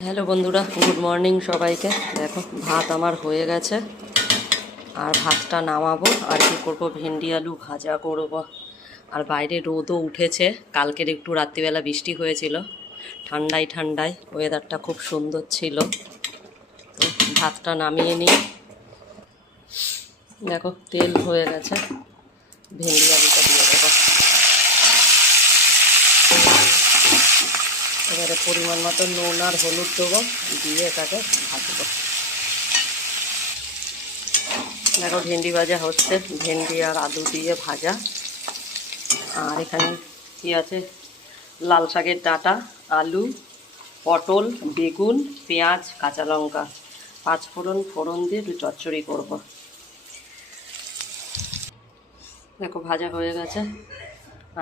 Hello বন্ধুরা, good morning সবাইকে। দেখো ভাত আমার হয়ে গেছে, আর ভাতটা নামাবো। আর কি করবো, ভেন্ডি আলু ভাজা করব। আর বাইরে রোদও উঠেছে, কালকের একটু রাত্রিবেলা বৃষ্টি হয়েছিল, ঠান্ডায় ঠান্ডায় ওয়েদারটা খুব সুন্দর ছিল। তো ভাতটা নামিয়ে নিই। দেখো তেল হয়ে গেছে, ভেন্ডি আলুটা দিয়ে দেবো। এবারে পরিমাণ মতো নুন আর হলুদ দেবো, দিয়ে এটাকে ভাজবো। দেখো ভেন্ডি ভাজা হচ্ছে, ভেন্ডি আর আলু দিয়ে ভাজা। আর এখানে কি আছে, লাল শাকের ডাঁটা, আলু, পটল, বেগুন, পেঁয়াজ, কাঁচা লঙ্কা, ফোড়ন দিয়ে একটু চচ্চড়ি করব। দেখো ভাজা হয়ে গেছে,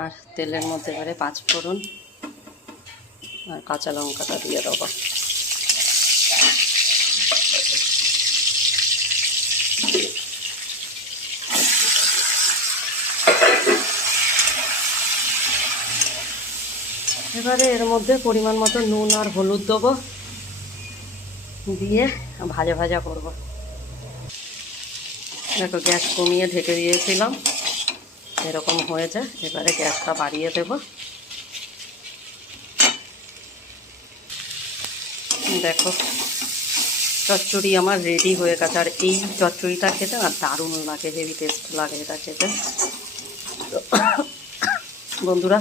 আর তেলের মধ্যে এবারে পাঁচফোড়ন আর কাঁচা লঙ্কাটা দিয়ে দেবো। এবারে এর মধ্যে পরিমাণ মতো নুন আর হলুদ দেবো, দিয়ে ভাজা ভাজা করব। দেখো গ্যাস কমিয়ে ঢেকে দিয়েছিলাম, এরকম হয়েছে। এবারে গ্যাসটা বাড়িয়ে দেব। দেখো চচ্চড়ি আমার রেডি হয়ে গেছে। আর এই চচ্চড়িটা খেতে না দারুণ লাগে, হেভি টেস্ট লাগে এটা খেতে। তো বন্ধুরা,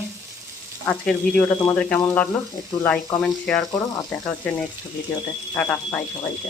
আজকের ভিডিওটা তোমাদের কেমন লাগলো একটু লাইক কমেন্ট শেয়ার করো। আর দেখা হচ্ছে নেক্সট ভিডিওতে। টাটা, বাই সবাইকে।